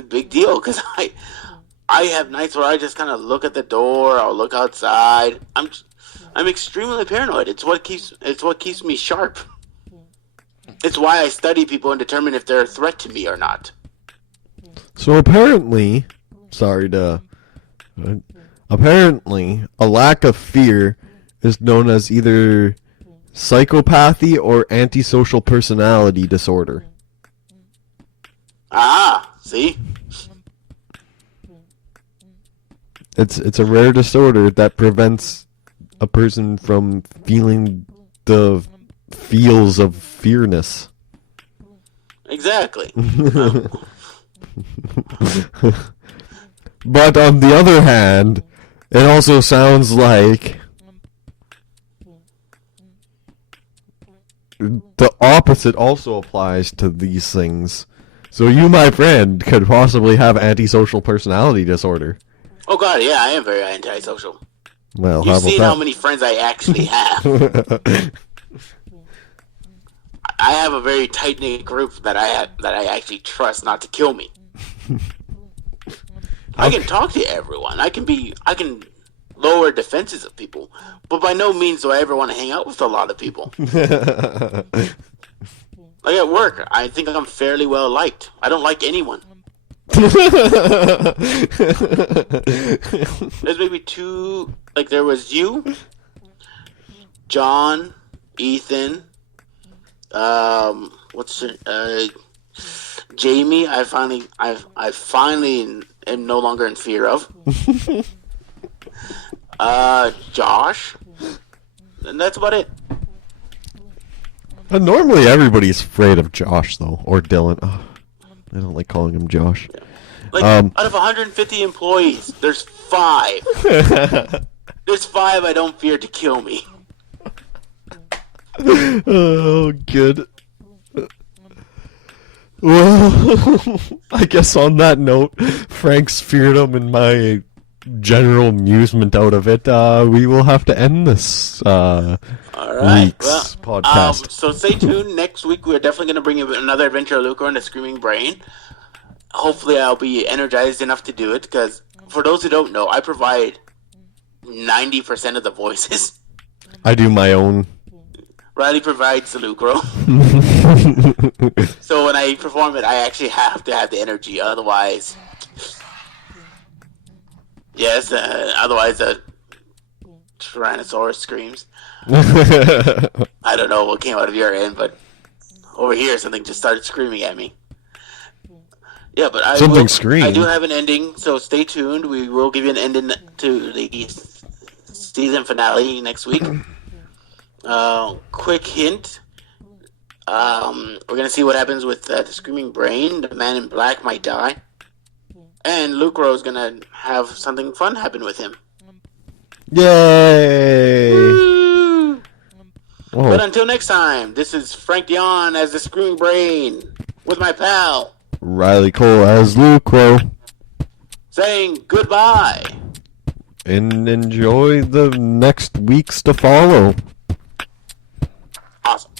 big deal because I have nights where I just kind of look at the door. I'll look outside. I'm extremely paranoid. It's what keeps me sharp. It's why I study people and determine if they're a threat to me or not. So apparently, a lack of fear is known as either psychopathy or antisocial personality disorder. Ah, see? It's a rare disorder that prevents a person from feeling the feels of fearness. Exactly. But on the other hand, it also sounds like the opposite also applies to these things. So you, my friend, could possibly have antisocial personality disorder. Oh god, yeah, I am very antisocial. Well, You've how about seen that? how many friends I actually have. I have a very tight-knit group that I actually trust not to kill me. I can talk to everyone. I can lower defenses of people, but by no means do I ever want to hang out with a lot of people. Like at work, I think I'm fairly well liked. I don't like anyone. There's maybe two. Like there was you, John, Ethan. Jamie. I finally am no longer in fear of. Josh, and that's about it. Normally everybody's afraid of Josh, though, or Dylan. Oh, I don't like calling him Josh. Like, out of 150 employees, there's 5. There's 5 I don't fear to kill me. Oh, good. Well, I guess on that note, Frank's feared him and my general amusement out of it, we will have to end this week's podcast. So stay tuned. Next week, we're definitely going to bring you another adventure of Lucro and the Screaming Brain. Hopefully, I'll be energized enough to do it, because for those who don't know, I provide 90% of the voices. I do my own. Riley provides the Lucro. So when I perform it, I actually have to have the energy. Otherwise, otherwise the Tyrannosaurus screams. I don't know what came out of your end, but over here something just started screaming at me. Yeah, but I do have an ending, so stay tuned. We will give you an ending to the season finale next week. Quick hint. We're gonna see what happens with the Screaming Brain. The Man in Black might die, and Lucro is gonna have something fun happen with him. Yay! Woo! But until next time, this is Frank Dion as the Screaming Brain with my pal Riley Cole as Lucro, saying goodbye. and enjoy the next weeks to follow. Awesome.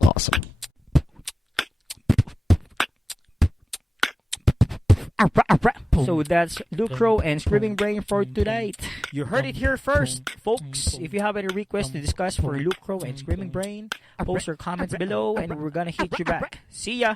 Awesome. So that's Lucro and Screaming Brain for tonight. You heard it here first, folks. If you have any requests to discuss for Lucro and Screaming Brain, post your comments below and we're gonna hit you back. See ya!